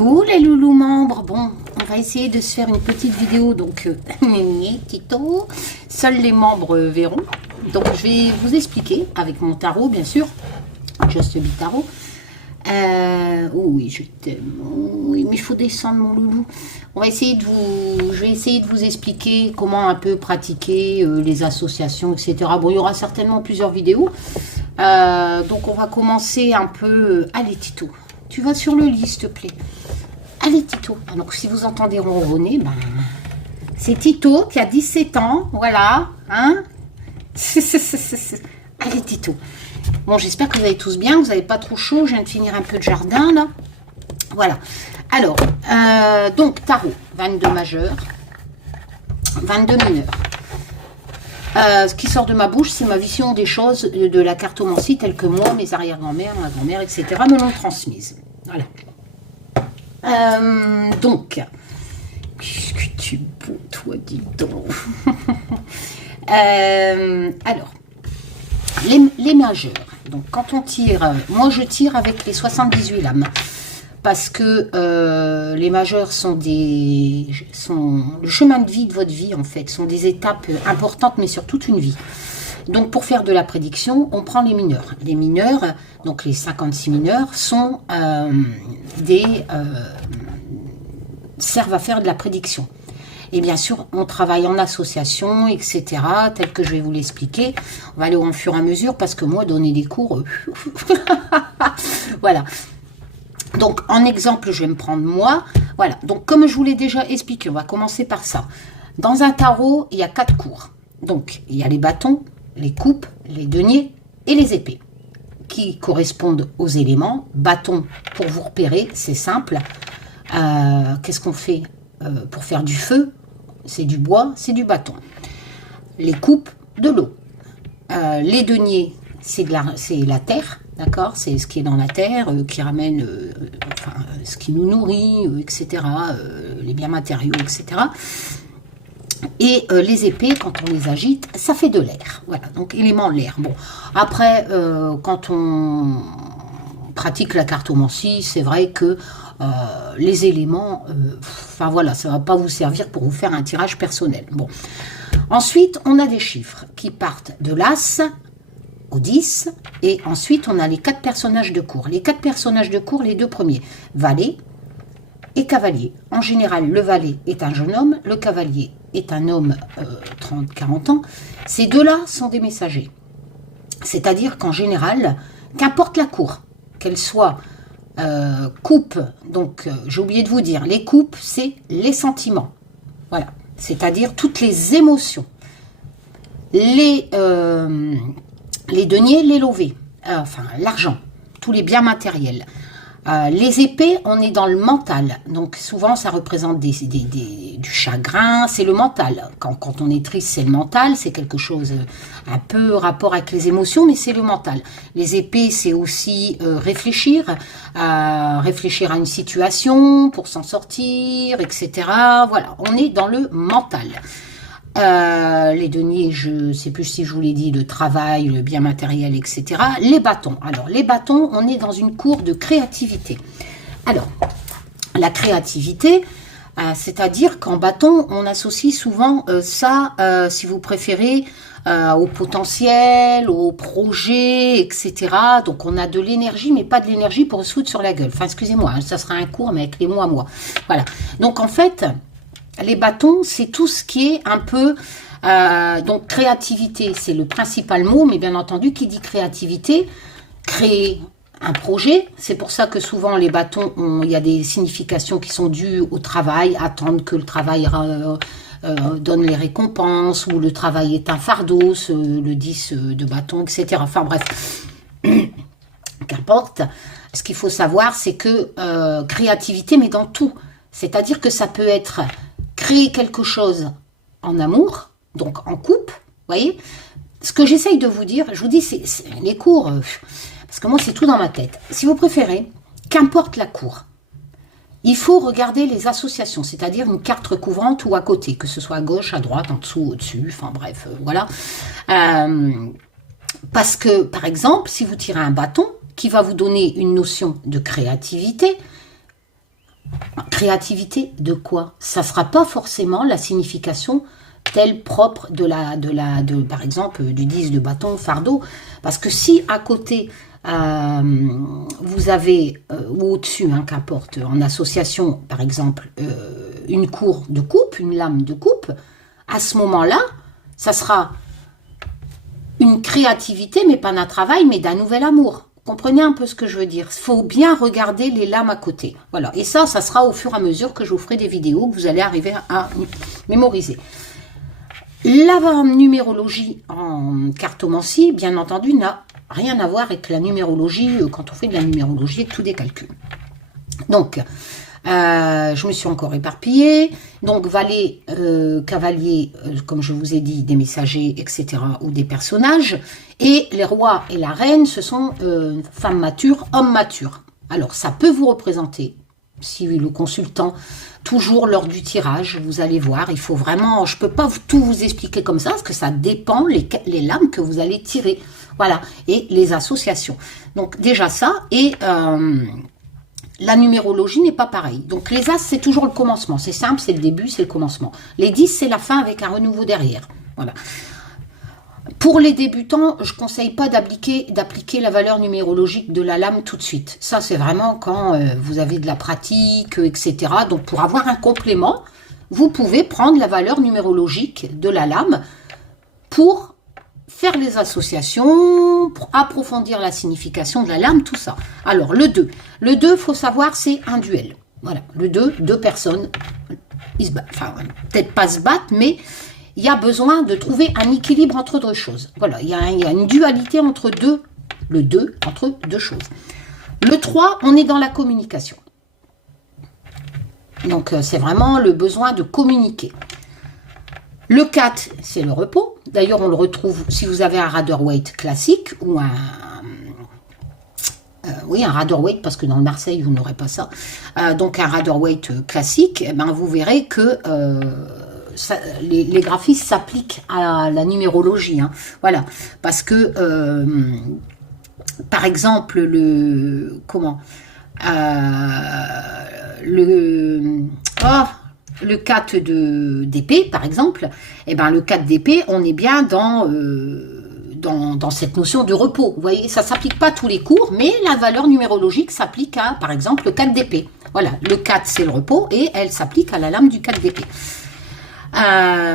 Coucou les loulous membres. Bon, on va essayer de se faire une petite vidéo, donc Tito, seuls les membres verront. Donc je vais vous expliquer avec mon tarot, bien sûr, Just Be Tarot. Oh oui, je t'aime. Oh oui, mais il faut descendre mon loulou. On va essayer de vous, je vais essayer de vous expliquer comment un peu pratiquer les associations, etc. Bon, il y aura certainement plusieurs vidéos. Donc on va commencer un peu. Allez Tito, tu vas sur le lit s'il te plaît. Allez Tito. Donc si vous entendez ronronner, ben, c'est Tito qui a 17 ans, voilà, hein. Allez Tito. Bon, j'espère que vous allez tous bien, vous n'avez pas trop chaud, je viens de finir un peu de jardin là. Voilà. Alors, donc tarot, 22 majeurs, 22 mineurs. Ce qui sort de ma bouche, c'est ma vision des choses de la cartomancie telle que moi, mes arrière-grand-mères, ma grand-mère, etc. me l'ont transmise. Voilà. Donc, qu'est-ce que tu es beau, toi, dis donc. Alors, les majeurs. Donc, quand on tire, moi je tire avec les 78 lames. Parce que les majeurs sont le chemin de vie de votre vie, en fait. Sont des étapes importantes, mais sur toute une vie. Donc, pour faire de la prédiction, on prend les mineurs. Les mineurs, donc les 56 mineurs, sont servent à faire de la prédiction. Et bien sûr, on travaille en association, etc., tel que je vais vous l'expliquer. On va aller au fur et à mesure, parce que moi, donner des cours... voilà. Donc, en exemple, je vais me prendre moi. Voilà. Donc, comme je vous l'ai déjà expliqué, on va commencer par ça. Dans un tarot, il y a 4 cours. Donc, il y a les bâtons, les coupes, les deniers et les épées, qui correspondent aux éléments. Bâton, pour vous repérer, c'est simple. Qu'est-ce qu'on fait pour faire du feu? C'est du bois, c'est du bâton. Les coupes, de l'eau. Les deniers, c'est la terre, d'accord? C'est ce qui est dans la terre, qui ramène enfin, ce qui nous nourrit, etc. Les biens matériaux, etc. Et les épées, quand on les agite, ça fait de l'air. Voilà, donc élément de l'air. Bon, après, quand on pratique la cartomancie, c'est vrai que les éléments, enfin voilà, ça ne va pas vous servir pour vous faire un tirage personnel. Bon. Ensuite, on a des chiffres qui partent de l'As au 10, et ensuite, on a les 4 personnages de cour. Les 4 personnages de cour, les 2 premiers, valet et cavalier. En général, le valet est un jeune homme, le cavalier est un homme 30-40 ans. Ces deux-là sont des messagers. C'est-à-dire qu'en général, qu'importe la cour, qu'elle soit coupe, donc j'ai oublié de vous dire, les coupes, c'est les sentiments. Voilà, c'est-à-dire toutes les émotions. Les deniers, les lovés, enfin l'argent, tous les biens matériels. Les épées, on est dans le mental. Donc souvent, ça représente du chagrin, c'est le mental. Quand on est triste, c'est le mental, c'est quelque chose un peu rapport avec les émotions, mais c'est le mental. Les épées, c'est aussi réfléchir à une situation pour s'en sortir, etc. Voilà, on est dans le mental. Les deniers, je ne sais plus si je vous l'ai dit, le travail, le bien matériel, etc. Les bâtons. Alors, les bâtons, on est dans une cour de créativité. Alors, la créativité, c'est-à-dire qu'en bâton, on associe souvent ça, si vous préférez, au potentiel, au projet, etc. Donc, on a de l'énergie, mais pas de l'énergie pour se foutre sur la gueule. Enfin, excusez-moi, hein, ça sera un cours, mais avec les mots à moi. Voilà. Donc, en fait... Les bâtons, c'est tout ce qui est un peu... donc, créativité, c'est le principal mot, mais bien entendu, qui dit créativité, créer un projet. C'est pour ça que souvent, les bâtons, il y a des significations qui sont dues au travail, attendre que le travail donne les récompenses, ou le travail est un fardeau, le 10 de bâton, etc. Enfin, bref, qu'importe. Ce qu'il faut savoir, c'est que créativité, mais dans tout. C'est-à-dire que ça peut être... créer quelque chose en amour, donc en couple, voyez. Ce que j'essaye de vous dire, je vous dis, c'est les cours, parce que moi, c'est tout dans ma tête. Si vous préférez, qu'importe la cour, il faut regarder les associations, c'est-à-dire une carte recouvrante ou à côté, que ce soit à gauche, à droite, en dessous, au-dessus, enfin bref, voilà. Parce que, par exemple, si vous tirez un bâton, qui va vous donner une notion de créativité, Créativité de quoi? Ça ne sera pas forcément la signification telle propre par exemple, du 10 de bâton, fardeau. Parce que si à côté, vous avez, ou au-dessus, hein, qu'importe, en association, par exemple, une cour de coupe, une lame de coupe, à ce moment-là, ça sera une créativité, mais pas d'un travail, mais d'un nouvel amour. Comprenez un peu ce que je veux dire. Il faut bien regarder les lames à côté. Voilà. Et ça sera au fur et à mesure que je vous ferai des vidéos que vous allez arriver à mémoriser. La numérologie en cartomancie, bien entendu, n'a rien à voir avec la numérologie, quand on fait de la numérologie, avec tous des calculs. Donc, je me suis encore éparpillée. Donc, valet, cavalier, comme je vous ai dit, des messagers, etc., ou des personnages. Et les rois et la reine, ce sont femmes matures, hommes matures. Alors, ça peut vous représenter, si le consultant, toujours lors du tirage, vous allez voir, il faut vraiment, je ne peux pas tout vous expliquer comme ça, parce que ça dépend les lames que vous allez tirer. Voilà, et les associations. Donc, déjà ça, et la numérologie n'est pas pareille. Donc, les As, c'est toujours le commencement. C'est simple, c'est le début, c'est le commencement. Les 10, c'est la fin avec un renouveau derrière. Voilà. Pour les débutants, je ne conseille pas d'appliquer la valeur numérologique de la lame tout de suite. Ça, c'est vraiment quand vous avez de la pratique, etc. Donc, pour avoir un complément, vous pouvez prendre la valeur numérologique de la lame pour faire les associations, pour approfondir la signification de la lame, tout ça. Alors, le 2. Le 2, il faut savoir, c'est un duel. Voilà, le 2, deux personnes, ils se battent. Enfin, peut-être pas se battent, mais il y a besoin de trouver un équilibre entre deux choses. Voilà, il y a une dualité entre entre deux choses. Le 3, on est dans la communication. Donc, c'est vraiment le besoin de communiquer. Le 4, c'est le repos. D'ailleurs, on le retrouve si vous avez un Rider-Waite classique ou oui, un Rider-Waite, parce que dans le Marseille, vous n'aurez pas ça. Donc, un Rider-Waite classique, eh ben, vous verrez que les graphismes s'appliquent à la numérologie. Hein. Voilà, parce que, par exemple, le 4 d'épée, par exemple, eh ben, le 4 d'épée, on est bien dans cette notion de repos. Vous voyez, ça ne s'applique pas à tous les cours, mais la valeur numérologique s'applique à, par exemple, le 4 d'épée. Voilà, le 4, c'est le repos, et elle s'applique à la lame du 4 d'épée.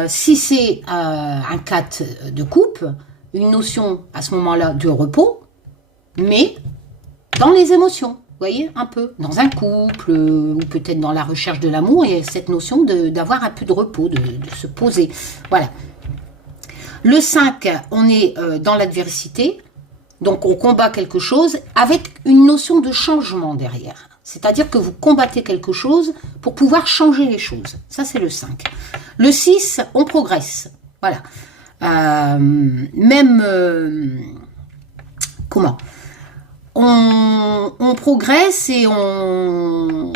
Si c'est un 4 de coupe, une notion à ce moment-là de repos, mais dans les émotions. Vous voyez, un peu, dans un couple, ou peut-être dans la recherche de l'amour, il y a cette notion d'avoir un peu de repos, de se poser. Voilà. Le 5, on est dans l'adversité, donc on combat quelque chose avec une notion de changement derrière. C'est-à-dire que vous combattez quelque chose pour pouvoir changer les choses. Ça, c'est le 5. Le 6, on progresse. Voilà. Comment on progresse et on...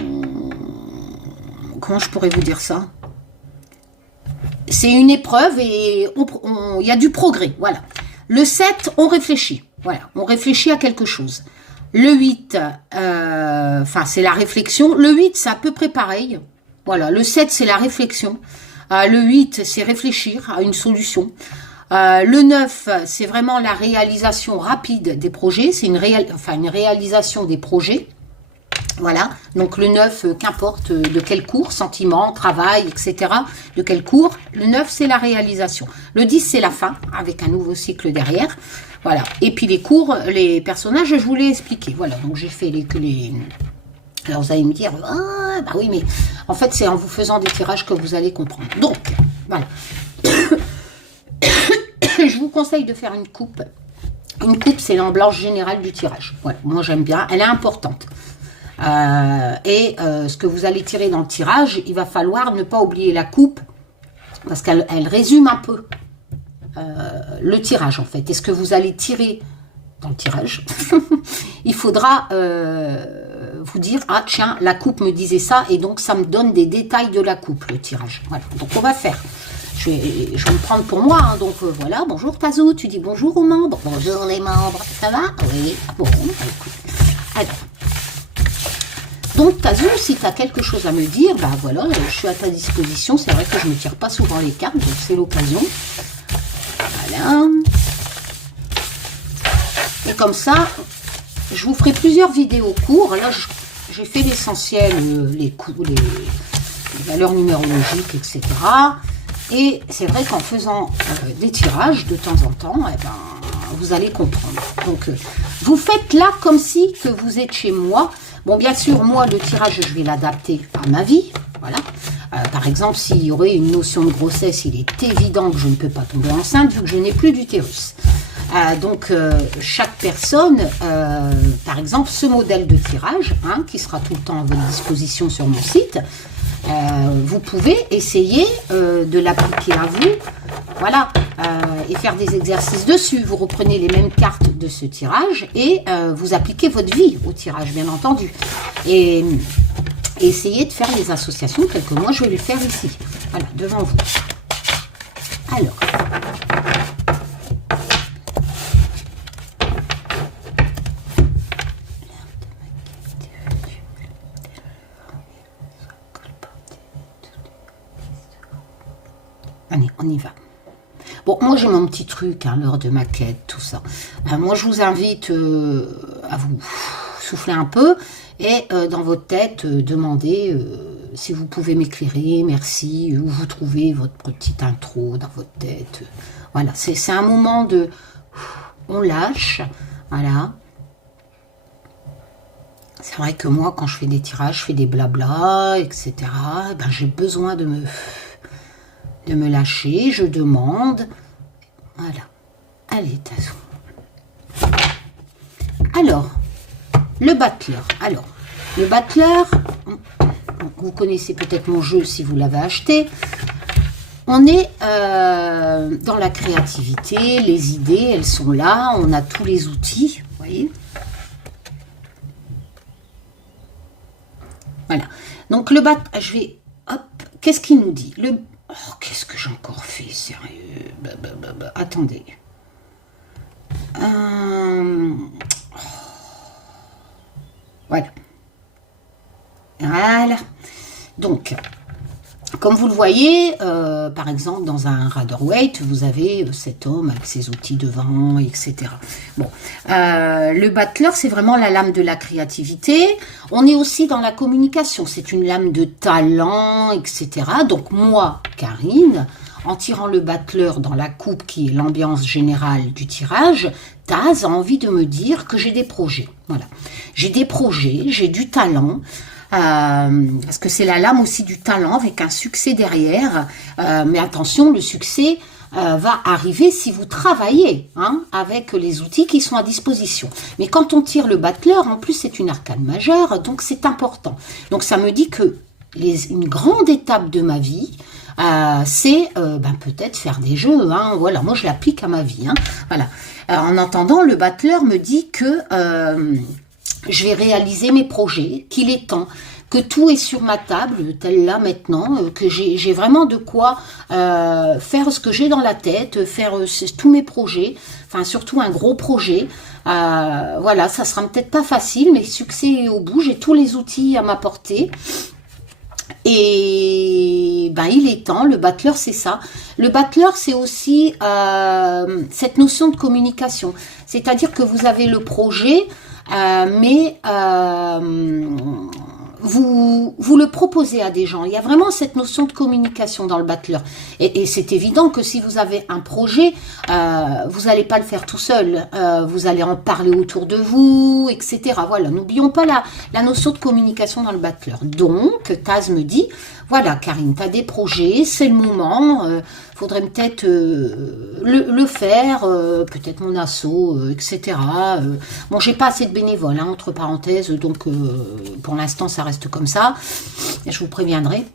Comment je pourrais vous dire ça? C'est une épreuve et il y a du progrès. Voilà. Le 7, on réfléchit. Voilà. On réfléchit à quelque chose. Le 8, c'est la réflexion. Le 8, c'est à peu près pareil. Voilà. Le 7, c'est la réflexion. Le 8, c'est réfléchir à une solution. Le 9, c'est vraiment la réalisation rapide des projets. C'est une réalisation des projets. Voilà. Donc, le 9, qu'importe de quel cours, sentiment, travail, etc. De quel cours. Le 9, c'est la réalisation. Le 10, c'est la fin, avec un nouveau cycle derrière. Voilà. Et puis, les cours, les personnages, je vous l'ai expliqué. Voilà. Donc, j'ai fait les... Alors, vous allez me dire, ah, bah oui, mais en fait, c'est en vous faisant des tirages que vous allez comprendre. Donc, voilà. Je vous conseille de faire une coupe. Une coupe, c'est l'emblanche générale du tirage. Voilà, moi j'aime bien, elle est importante. Ce que vous allez tirer dans le tirage, il va falloir ne pas oublier la coupe, parce qu'elle résume un peu le tirage en fait. Et ce que vous allez tirer dans le tirage, il faudra vous dire, ah tiens, la coupe me disait ça, et donc ça me donne des détails de la coupe, le tirage. Voilà, donc on va faire. Je vais me prendre pour moi, hein, donc voilà, bonjour Tazou, tu dis bonjour aux membres. Bonjour les membres, ça va? Oui, bon, écoute. Alors, Donc Tazou, si tu as quelque chose à me dire, bah voilà, je suis à ta disposition. C'est vrai que je ne me tire pas souvent les cartes, donc c'est l'occasion. Voilà. Et comme ça, je vous ferai plusieurs vidéos courtes. Là, j'ai fait l'essentiel, les valeurs numérologiques, etc. Et c'est vrai qu'en faisant des tirages de temps en temps, eh ben, vous allez comprendre. Donc, vous faites là comme si que vous êtes chez moi. Bon, bien sûr, moi, le tirage, je vais l'adapter à ma vie. Voilà. Par exemple, s'il y aurait une notion de grossesse, il est évident que je ne peux pas tomber enceinte vu que je n'ai plus d'utérus. Donc, chaque personne, par exemple, ce modèle de tirage, hein, qui sera tout le temps à votre disposition sur mon site, vous pouvez essayer de l'appliquer à vous, voilà, et faire des exercices dessus. Vous reprenez les mêmes cartes de ce tirage et vous appliquez votre vie au tirage, bien entendu. Et essayez de faire les associations telles que moi je vais le faire ici, voilà, devant vous. Alors, allez, on y va. Bon, moi j'ai mon petit truc, hein, l'heure de ma quête, tout ça. Moi je vous invite à vous souffler un peu et dans votre tête demander si vous pouvez m'éclairer, merci, où vous trouvez votre petite intro dans votre tête. Voilà, c'est un moment de... On lâche, voilà. C'est vrai que moi quand je fais des tirages, je fais des blabla, etc. Ben, j'ai besoin de me lâcher, je demande. Voilà. Allez, Tazou. Alors, le battleur. Alors, le battleur, vous connaissez peut-être mon jeu si vous l'avez acheté. On est dans la créativité, les idées, elles sont là, on a tous les outils, vous voyez. Voilà. Donc, le battleur, je vais... Hop, qu'est-ce qu'il nous dit? Oh, qu'est-ce que j'ai encore fait, sérieux? Attendez. Voilà. Voilà. Donc, comme vous le voyez, par exemple, dans un Rider-Waite, vous avez cet homme avec ses outils devant, etc. Bon, le battleur, c'est vraiment la lame de la créativité. On est aussi dans la communication. C'est une lame de talent, etc. Donc, moi, Karine, en tirant le battleur dans la coupe qui est l'ambiance générale du tirage, Taz a envie de me dire que j'ai des projets. Voilà. J'ai des projets, j'ai du talent. Parce que c'est la lame aussi du talent avec un succès derrière, mais attention, le succès va arriver si vous travaillez hein, avec les outils qui sont à disposition. Mais quand on tire le battleur, en plus c'est une arcane majeure, donc c'est important. Donc ça me dit que une grande étape de ma vie, c'est peut-être faire des jeux. Hein, voilà, moi je l'applique à ma vie. Hein, voilà. En entendant, le battleur me dit que je vais réaliser mes projets, qu'il est temps, que tout est sur ma table, tel là maintenant, que j'ai vraiment de quoi faire ce que j'ai dans la tête, faire tous mes projets, enfin surtout un gros projet. Voilà, ça sera peut-être pas facile, mais succès est au bout, j'ai tous les outils à ma portée. Et ben il est temps, le battleur c'est ça. Le battleur c'est aussi cette notion de communication. C'est-à-dire que vous avez le projet, mais vous le proposez à des gens. Il y a vraiment cette notion de communication dans le battleur. Et c'est évident que si vous avez un projet, vous n'allez pas le faire tout seul. Vous allez en parler autour de vous, etc. Voilà, n'oublions pas la notion de communication dans le battleur. Donc, Taz me dit, voilà Karine, tu as des projets, c'est le moment, faudrait peut-être le faire, peut-être mon asso, etc. Bon, j'ai pas assez de bénévoles, hein, entre parenthèses, donc pour l'instant ça reste comme ça, et je vous préviendrai.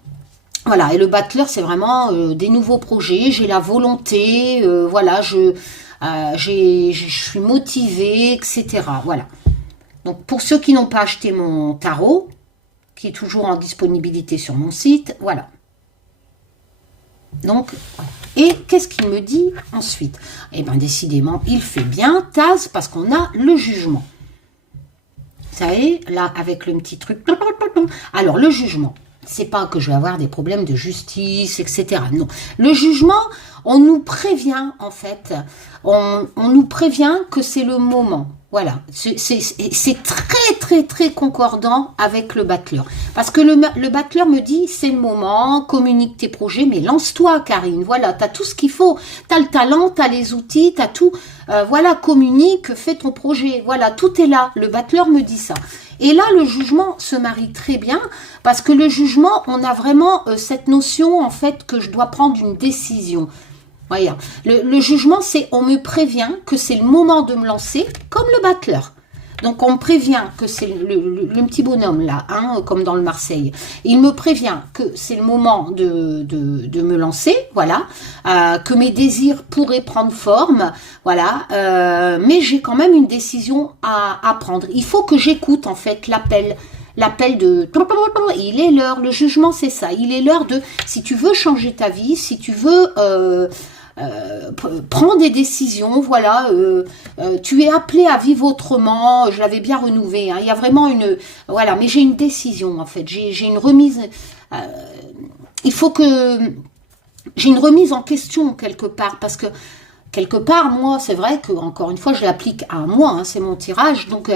Voilà, et le battleur c'est vraiment des nouveaux projets, j'ai la volonté, voilà, je suis motivée, etc. Voilà. Donc pour ceux qui n'ont pas acheté mon tarot, qui est toujours en disponibilité sur mon site, voilà. Donc, et qu'est-ce qu'il me dit ensuite? Eh bien, décidément, il fait bien, Taz, parce qu'on a le jugement. Vous savez, là, avec le petit truc. Alors, le jugement. C'est pas que je vais avoir des problèmes de justice, etc. Non. Le jugement, on nous prévient, en fait. On nous prévient que c'est le moment. Voilà. C'est très, très, très concordant avec le battleur. Parce que le battleur me dit, c'est le moment, communique tes projets, mais lance-toi, Karine. Voilà, tu as tout ce qu'il faut. Tu as le talent, tu as les outils, tu as tout. Voilà, communique, fais ton projet. Voilà, tout est là. Le battleur me dit ça. Et là, le jugement se marie très bien parce que le jugement, on a vraiment cette notion, en fait, que je dois prendre une décision. Voyez, le jugement, c'est on me prévient que c'est le moment de me lancer, comme le battleur. Donc, on me prévient que c'est le petit bonhomme, là, hein, comme dans le Marseille. Il me prévient que c'est le moment de me lancer, voilà, que mes désirs pourraient prendre forme, voilà, mais j'ai quand même une décision à prendre. Il faut que j'écoute, en fait, l'appel de... Il est l'heure, le jugement, c'est ça. Il est l'heure de... Si tu veux changer ta vie, si tu veux... prends des décisions, voilà, tu es appelé à vivre autrement, je l'avais bien renouvelé, hein, il y a vraiment une, voilà, mais j'ai une décision en fait, j'ai une remise, il faut que, j'ai une remise en question quelque part, parce que quelque part, moi, c'est vrai que, encore une fois, je l'applique à moi, hein, c'est mon tirage, donc...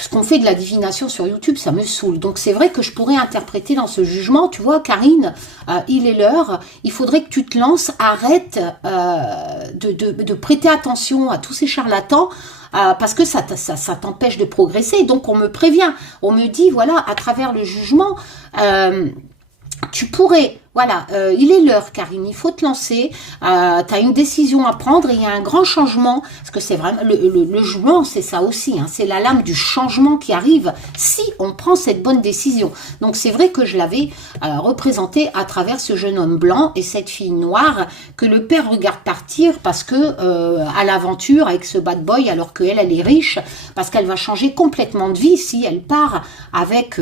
ce qu'on fait de la divination sur YouTube, ça me saoule. Donc c'est vrai que je pourrais interpréter dans ce jugement, tu vois, Karine, il est l'heure, il faudrait que tu te lances, arrête de prêter attention à tous ces charlatans, parce que ça t'empêche de progresser. Donc on me prévient, on me dit, voilà, à travers le jugement, tu pourrais, voilà, il est l'heure, Karine, il faut te lancer, tu as une décision à prendre et il y a un grand changement, parce que c'est vraiment, le jugement, c'est ça aussi, hein, c'est la lame du changement qui arrive si on prend cette bonne décision. Donc c'est vrai que je l'avais représenté à travers ce jeune homme blanc et cette fille noire que le père regarde partir parce que à l'aventure avec ce bad boy, alors qu'elle, elle est riche, parce qu'elle va changer complètement de vie si elle part avec...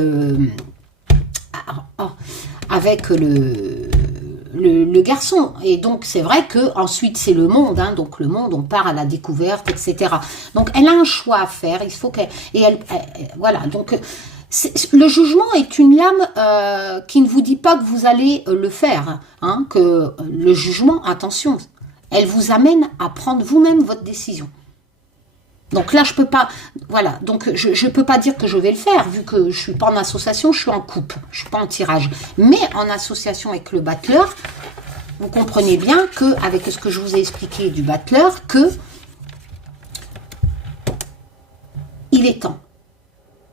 avec le garçon. Et donc, c'est vrai que ensuite c'est le monde. Hein, donc, le monde, on part à la découverte, etc. Donc, elle a un choix à faire. Il faut qu'elle... Et voilà. Donc, le jugement est une lame qui ne vous dit pas que vous allez le faire. Hein, que le jugement, attention, elle vous amène à prendre vous-même votre décision. Donc là, je peux pas, voilà, donc je peux pas dire que je vais le faire, vu que je suis pas en association, je suis en coupe, je suis pas en tirage. Mais en association avec le battleur, vous comprenez bien que, avec ce que je vous ai expliqué du battleur, que il est temps.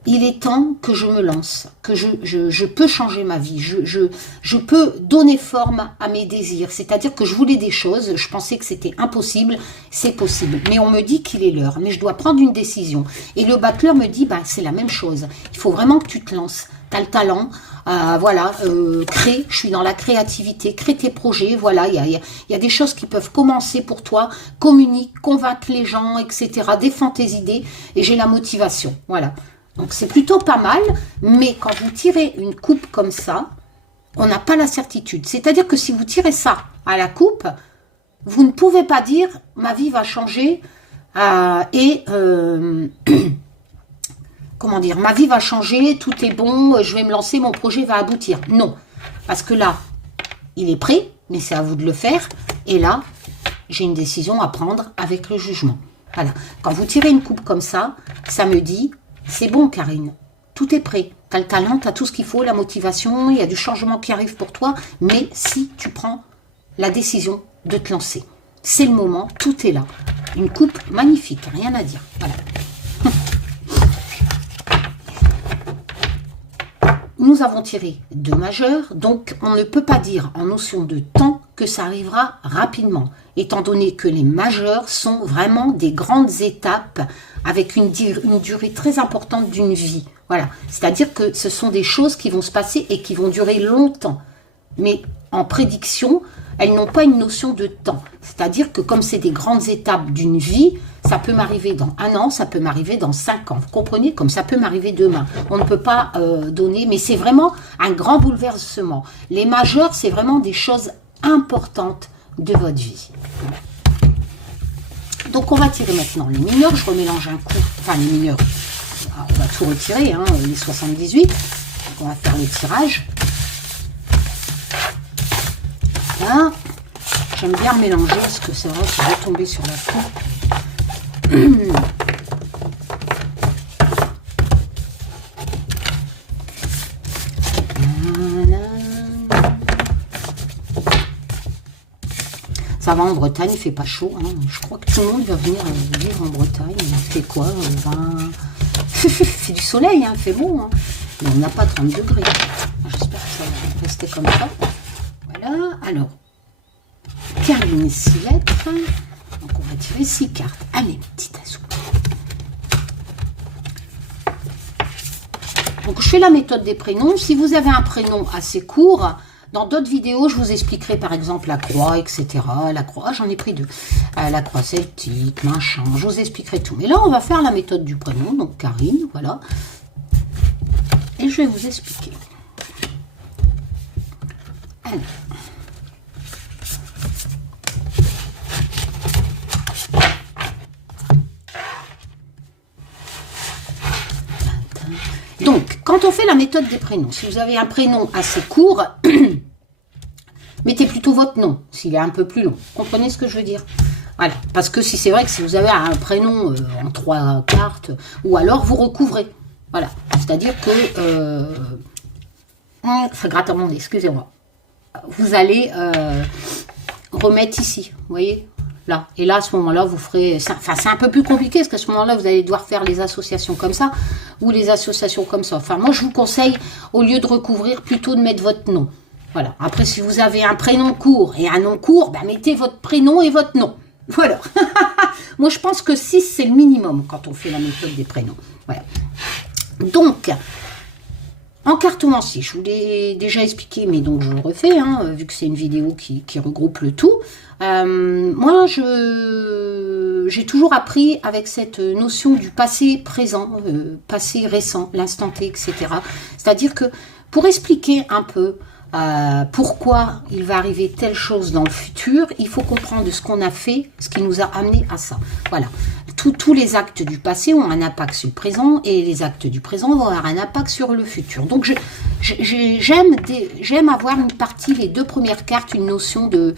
Il est temps que je me lance, que je peux changer ma vie, je peux donner forme à mes désirs. C'est-à-dire que je voulais des choses, je pensais que c'était impossible, c'est possible. Mais on me dit qu'il est l'heure, mais je dois prendre une décision. Et le battleur me dit, bah, c'est la même chose. Il faut vraiment que tu te lances. Tu as le talent, voilà, crée, je suis dans la créativité, crée tes projets, voilà, il y a des choses qui peuvent commencer pour toi, communique, convaincre les gens, etc. Défends tes idées et j'ai la motivation, voilà. Donc c'est plutôt pas mal, mais quand vous tirez une coupe comme ça, on n'a pas la certitude. C'est-à-dire que si vous tirez ça à la coupe, vous ne pouvez pas dire « ma vie va changer comment dire, ma vie va changer, tout est bon, je vais me lancer, mon projet va aboutir ». Non, parce que là, il est prêt, mais c'est à vous de le faire. Et là, j'ai une décision à prendre avec le jugement. Voilà. Quand vous tirez une coupe comme ça, ça me dit... C'est bon, Karine, tout est prêt. Tu as le talent, tu as tout ce qu'il faut, la motivation, il y a du changement qui arrive pour toi. Mais si tu prends la décision de te lancer, c'est le moment, tout est là. Une coupe magnifique, rien à dire. Voilà. Nous avons tiré 2 majeurs, donc on ne peut pas dire en notion de temps que ça arrivera rapidement, étant donné que les majeurs sont vraiment des grandes étapes avec une durée très importante d'une vie. Voilà, c'est-à-dire que ce sont des choses qui vont se passer et qui vont durer longtemps. Mais en prédiction, elles n'ont pas une notion de temps. C'est-à-dire que comme c'est des grandes étapes d'une vie, ça peut m'arriver dans 1 an, ça peut m'arriver dans 5 ans. Vous comprenez? Comme ça peut m'arriver demain. On ne peut pas donner, mais c'est vraiment un grand bouleversement. Les majeurs, c'est vraiment des choses importantes de votre vie. Donc on va tirer maintenant les mineurs. Je remélange un coup, enfin les mineurs. Alors, on va tout retirer, hein, les 78. Donc, on va faire le tirage. Là, j'aime bien mélanger parce que c'est vrai que ça va tomber sur la coupe. Ça va en Bretagne, il fait pas chaud. Hein. Je crois que tout le monde va venir vivre en Bretagne. Il fait quoi 20... C'est du soleil, hein, il fait beau. Hein. Mais on n'a pas 30 degrés. J'espère que ça va rester comme ça. Voilà. Alors, Karine, 6 lettres. Donc, on va tirer 6 cartes. Allez, petite assaut. Donc, je fais la méthode des prénoms. Si vous avez un prénom assez court... Dans d'autres vidéos, je vous expliquerai par exemple la croix, etc. La croix, j'en ai pris 2. La croix celtique, machin, je vous expliquerai tout. Mais là, on va faire la méthode du prénom, donc Karine, voilà. Et je vais vous expliquer. Alors. Donc, quand on fait la méthode des prénoms, si vous avez un prénom assez court, mettez plutôt votre nom, s'il est un peu plus long. Comprenez ce que je veux dire? Voilà, parce que si c'est vrai que si vous avez un prénom en 3 cartes, ou alors vous recouvrez. Voilà, c'est-à-dire que... ça gratte à mon nez, excusez-moi. Vous allez remettre ici, vous voyez? Là. Et là, à ce moment-là, vous ferez... Enfin, c'est un peu plus compliqué, parce qu'à ce moment-là, vous allez devoir faire les associations comme ça, ou les associations comme ça. Enfin, moi, je vous conseille, au lieu de recouvrir, plutôt de mettre votre nom. Voilà. Après, si vous avez un prénom court et un nom court, ben, mettez votre prénom et votre nom. Voilà. Moi, je pense que 6, c'est le minimum quand on fait la méthode des prénoms. Voilà. Donc... En cartomancie, je vous l'ai déjà expliqué, mais donc je le refais, hein, vu que c'est une vidéo qui regroupe le tout. Moi, j'ai toujours appris avec cette notion du passé présent, passé récent, l'instant T, etc. C'est-à-dire que pour expliquer un peu pourquoi il va arriver telle chose dans le futur, il faut comprendre ce qu'on a fait, ce qui nous a amené à ça. Voilà. Tous les actes du passé ont un impact sur le présent et les actes du présent vont avoir un impact sur le futur. Donc, j'aime avoir une partie, les 2 premières cartes, une notion de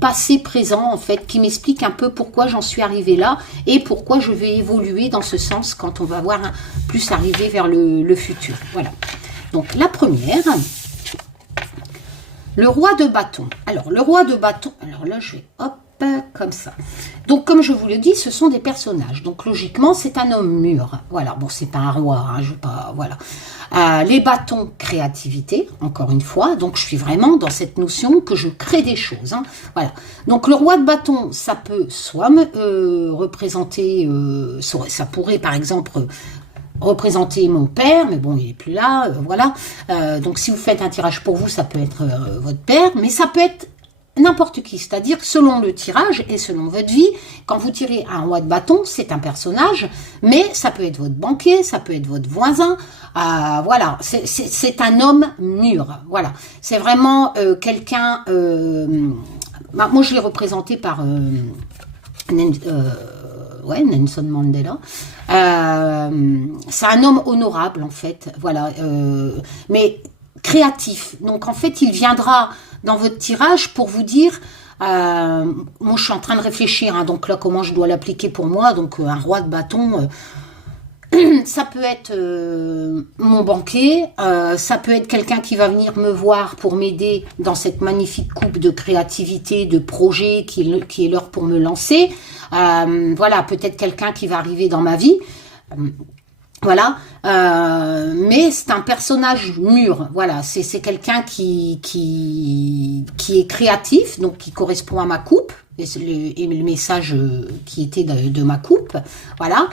passé-présent, en fait, qui m'explique un peu pourquoi j'en suis arrivée là et pourquoi je vais évoluer dans ce sens quand on va voir plus arriver vers le futur. Voilà. Donc, la première... Le roi de bâton. Alors, le roi de bâton, alors là, je vais, hop, comme ça. Donc, comme je vous le dis, ce sont des personnages. Donc, logiquement, c'est un homme mûr. Voilà, bon, c'est pas un roi, hein, je veux pas, voilà. Les bâtons, créativité, encore une fois. Donc, je suis vraiment dans cette notion que je crée des choses. Hein, voilà. Donc, le roi de bâton, ça peut soit me représenter, ça pourrait, par exemple... représenter mon père, mais bon, il n'est plus là, voilà. Donc, si vous faites un tirage pour vous, ça peut être votre père, mais ça peut être n'importe qui. C'est-à-dire que selon le tirage et selon votre vie, quand vous tirez un roi de bâton, c'est un personnage, mais ça peut être votre banquier, ça peut être votre voisin, voilà. C'est un homme mûr, voilà. C'est vraiment quelqu'un... moi, je l'ai représenté par... Nelson Mandela. C'est un homme honorable, en fait, voilà, mais créatif. Donc, en fait, il viendra dans votre tirage pour vous dire, moi, je suis en train de réfléchir, hein, donc là, comment je dois l'appliquer pour moi. Donc, un roi de bâton, ça peut être mon banquier, ça peut être quelqu'un qui va venir me voir pour m'aider dans cette magnifique coupe de créativité, de projet qui est l'heure pour me lancer. Voilà, peut-être quelqu'un qui va arriver dans ma vie. Voilà, mais c'est un personnage mûr. Voilà, c'est quelqu'un qui est créatif, donc qui correspond à ma coupe. Et le message qui était de ma coupe, voilà.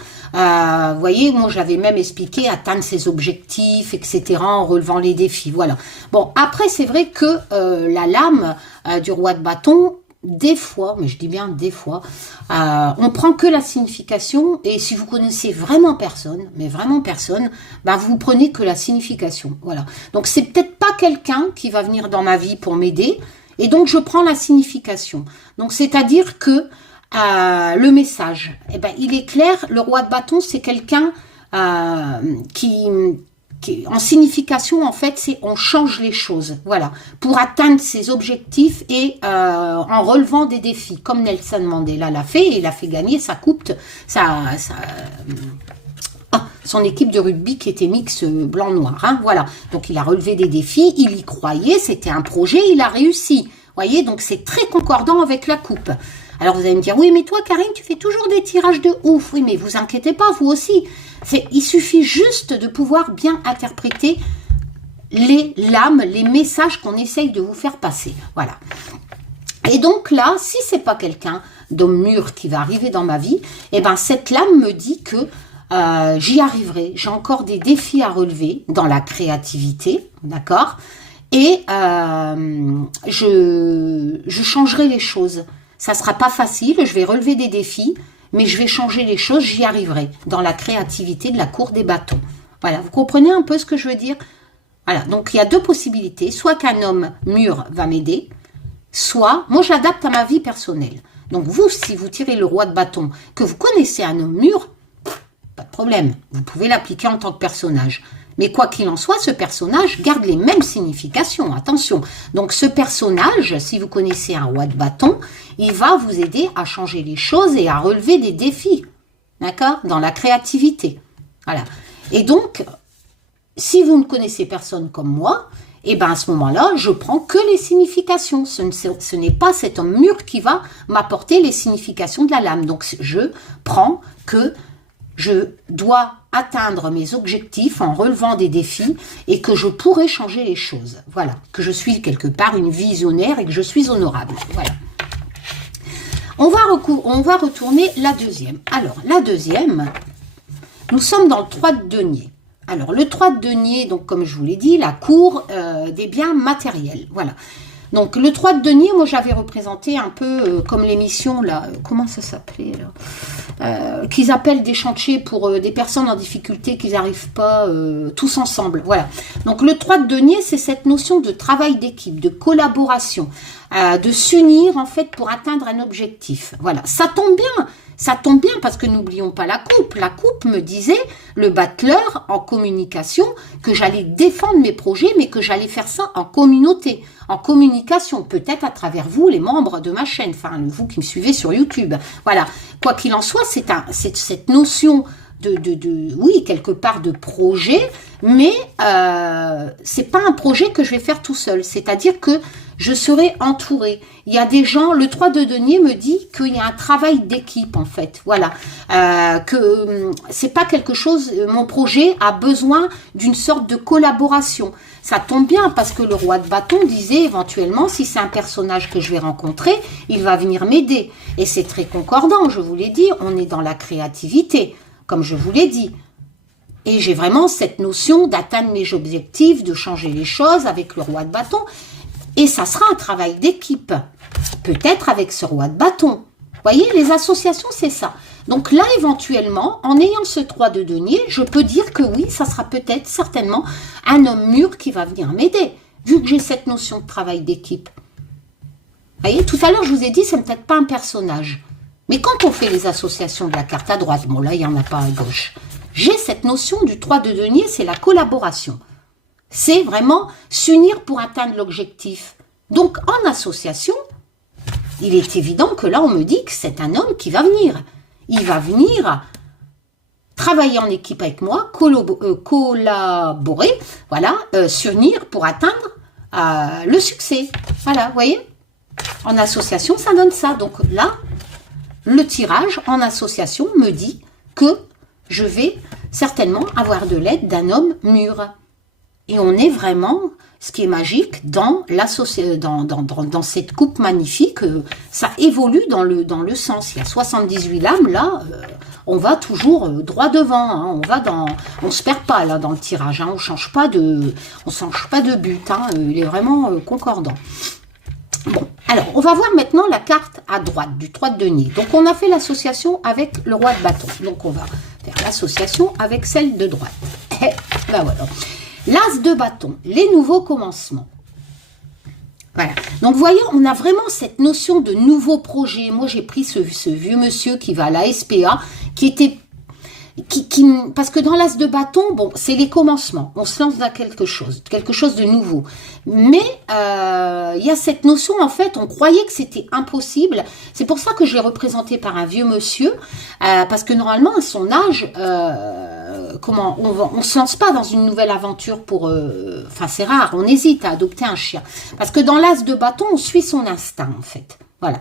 Vous voyez, moi j'avais même expliqué atteindre ses objectifs, etc., en relevant les défis, voilà. Bon, après c'est vrai que la lame du roi de bâton, des fois, mais je dis bien des fois, on prend que la signification, et si vous connaissez vraiment personne, mais vraiment personne, ben vous prenez que la signification, voilà. Donc c'est peut-être pas quelqu'un qui va venir dans ma vie pour m'aider, et donc, je prends la signification. Donc, c'est-à-dire que le message, eh ben, il est clair, le roi de bâton, c'est quelqu'un en signification, en fait, c'est on change les choses, voilà, pour atteindre ses objectifs et en relevant des défis, comme Nelson Mandela l'a fait, et il a fait gagner sa coupe, son équipe de rugby qui était mix blanc-noir, hein, voilà. Donc il a relevé des défis, il y croyait, c'était un projet, il a réussi, voyez, donc c'est très concordant avec la coupe. Alors vous allez me dire, oui mais toi Karine, tu fais toujours des tirages de ouf, oui mais vous inquiétez pas, vous aussi. Il suffit juste de pouvoir bien interpréter les lames, les messages qu'on essaye de vous faire passer, voilà. Et donc là, si c'est pas quelqu'un d'homme mûr qui va arriver dans ma vie, eh ben cette lame me dit que j'y arriverai, j'ai encore des défis à relever dans la créativité, d'accord, et je changerai les choses. Ça sera pas facile, je vais relever des défis, mais je vais changer les choses, j'y arriverai dans la créativité de la cour des bâtons. Voilà, vous comprenez un peu ce que je veux dire? Voilà, donc il y a deux possibilités, soit qu'un homme mûr va m'aider, soit, moi je l'adapte à ma vie personnelle. Donc vous, si vous tirez le roi de bâton, que vous connaissez un homme mûr, pas de problème, vous pouvez l'appliquer en tant que personnage. Mais quoi qu'il en soit, ce personnage garde les mêmes significations, attention. Donc ce personnage, si vous connaissez un roi de bâton, il va vous aider à changer les choses et à relever des défis, d'accord, dans la créativité. Voilà. Et donc, si vous ne connaissez personne comme moi, et ben à ce moment-là, je prends que les significations. Ce n'est pas cet homme mûr qui va m'apporter les significations de la lame. Donc je prends que je dois atteindre mes objectifs en relevant des défis et que je pourrai changer les choses. Voilà, que je suis quelque part une visionnaire et que je suis honorable. Voilà. On va retourner la deuxième. Alors, la deuxième, nous sommes dans le 3 de denier. Alors, le 3 de denier, donc comme je vous l'ai dit, la cour des biens matériels. Voilà. Donc, le 3 de denier, moi, j'avais représenté un peu comme l'émission, là, comment ça s'appelait, là, qu'ils appellent des chantiers pour des personnes en difficulté qu'ils n'arrivent pas tous ensemble. Voilà. Donc, le 3 de denier, c'est cette notion de travail d'équipe, de collaboration, de s'unir, en fait, pour atteindre un objectif. Voilà. Ça tombe bien. Ça tombe bien parce que n'oublions pas la coupe. La coupe me disait, le battleur en communication, que j'allais défendre mes projets, mais que j'allais faire ça en communauté, en communication, peut-être à travers vous, les membres de ma chaîne, enfin vous qui me suivez sur YouTube. Voilà. Quoi qu'il en soit, c'est cette notion oui, quelque part de projet, mais c'est pas un projet que je vais faire tout seul. C'est-à-dire que je serai entourée. Il y a des gens, le 3 de denier me dit qu'il y a un travail d'équipe en fait. Voilà, que c'est pas quelque chose, mon projet a besoin d'une sorte de collaboration. Ça tombe bien parce que le roi de bâton disait éventuellement si c'est un personnage que je vais rencontrer, il va venir m'aider. Et c'est très concordant, je vous l'ai dit, on est dans la créativité, comme je vous l'ai dit. Et j'ai vraiment cette notion d'atteindre mes objectifs, de changer les choses avec le roi de bâton. Et ça sera un travail d'équipe, peut-être avec ce roi de bâton. Vous voyez, les associations, c'est ça. Donc là, éventuellement, en ayant ce 3 de denier, je peux dire que oui, ça sera peut-être, certainement, un homme mûr qui va venir m'aider, vu que j'ai cette notion de travail d'équipe. Vous voyez, tout à l'heure, je vous ai dit, c'est peut-être pas un personnage. Mais quand on fait les associations de la carte à droite, bon là, il n'y en a pas à gauche, j'ai cette notion du 3 de denier, c'est la collaboration. C'est vraiment s'unir pour atteindre l'objectif. Donc, en association, il est évident que là, on me dit que c'est un homme qui va venir. Il va venir travailler en équipe avec moi, collaborer, voilà, s'unir pour atteindre le succès. Voilà, vous voyez? En association, ça donne ça. Donc là, le tirage en association me dit que je vais certainement avoir de l'aide d'un homme mûr. Et on est vraiment, ce qui est magique, dans cette coupe magnifique, ça évolue dans le sens. Il y a 78 lames, là, on va toujours droit devant, hein, on se perd pas là dans le tirage, hein, on change pas de but, hein, il est vraiment concordant. Bon, alors, on va voir maintenant la carte à droite du 3 de denier. Donc, on a fait l'association avec le roi de bâton. Donc, on va faire l'association avec celle de droite. Et ben voilà. L'as de bâton, les nouveaux commencements. Voilà. Donc, vous voyez, on a vraiment cette notion de nouveau projet. Moi, j'ai pris ce vieux monsieur qui va à la SPA, qui était... parce que dans l'as de bâton, bon, c'est les commencements. On se lance dans quelque chose de nouveau. Mais il y a cette notion, en fait, on croyait que c'était impossible. C'est pour ça que je l'ai représenté par un vieux monsieur, parce que normalement, à son âge, on se lance pas dans une nouvelle aventure pour... Enfin, c'est rare, on hésite à adopter un chien. Parce que dans l'as de bâton, on suit son instinct, en fait. Voilà.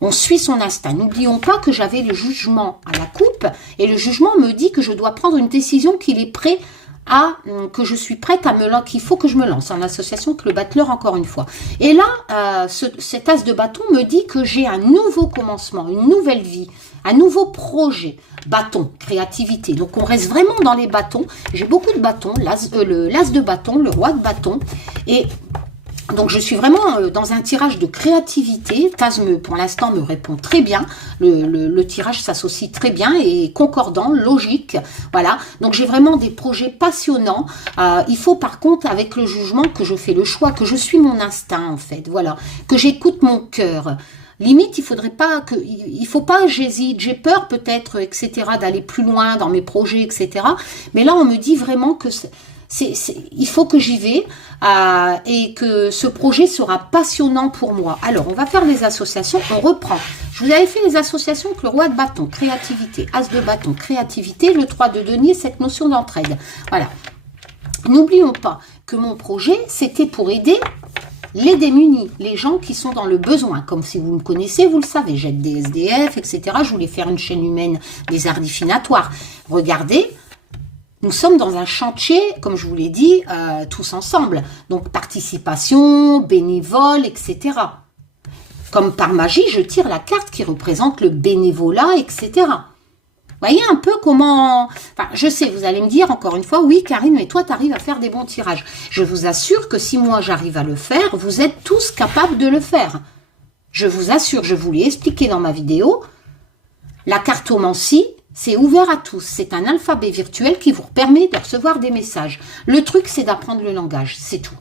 On suit son instinct. N'oublions pas que j'avais le jugement à la coupe et le jugement me dit que je dois prendre une décision que je suis prête qu'il faut que je me lance en association avec le battleur encore une fois. Et là, cet as de bâton me dit que j'ai un nouveau commencement, une nouvelle vie, un nouveau projet. Bâton, créativité. Donc on reste vraiment dans les bâtons. J'ai beaucoup de bâtons, l'as de bâton, le roi de bâton. Et donc je suis vraiment dans un tirage de créativité. Taz, pour l'instant, me répond très bien. Le tirage s'associe très bien et concordant, logique. Voilà. Donc j'ai vraiment des projets passionnants. Il faut par contre, avec le jugement, que je fais le choix, que je suis mon instinct en fait. Voilà. Que j'écoute mon cœur. Limite, il faut pas, j'hésite, j'ai peur peut-être, etc., d'aller plus loin dans mes projets, etc. Mais là, on me dit vraiment que il faut que j'y vais et que ce projet sera passionnant pour moi. Alors, on va faire les associations, on reprend. Je vous avais fait les associations avec le roi de bâton, créativité, as de bâton, créativité, le 3 de denier, cette notion d'entraide. Voilà. N'oublions pas que mon projet, c'était pour aider les démunis, les gens qui sont dans le besoin. Comme si vous me connaissez, vous le savez, j'aide des SDF, etc. Je voulais faire une chaîne humaine des arts divinatoires. Regardez, nous sommes dans un chantier, comme je vous l'ai dit, tous ensemble. Donc, participation, bénévole, etc. Comme par magie, je tire la carte qui représente le bénévolat, etc. Voyez un peu comment... Enfin, je sais, vous allez me dire encore une fois, oui, Karine, mais toi, tu arrives à faire des bons tirages. Je vous assure que si moi, j'arrive à le faire, vous êtes tous capables de le faire. Je vous assure, je vous l'ai expliqué dans ma vidéo, la cartomancie, c'est ouvert à tous. C'est un alphabet virtuel qui vous permet de recevoir des messages. Le truc, c'est d'apprendre le langage, c'est tout.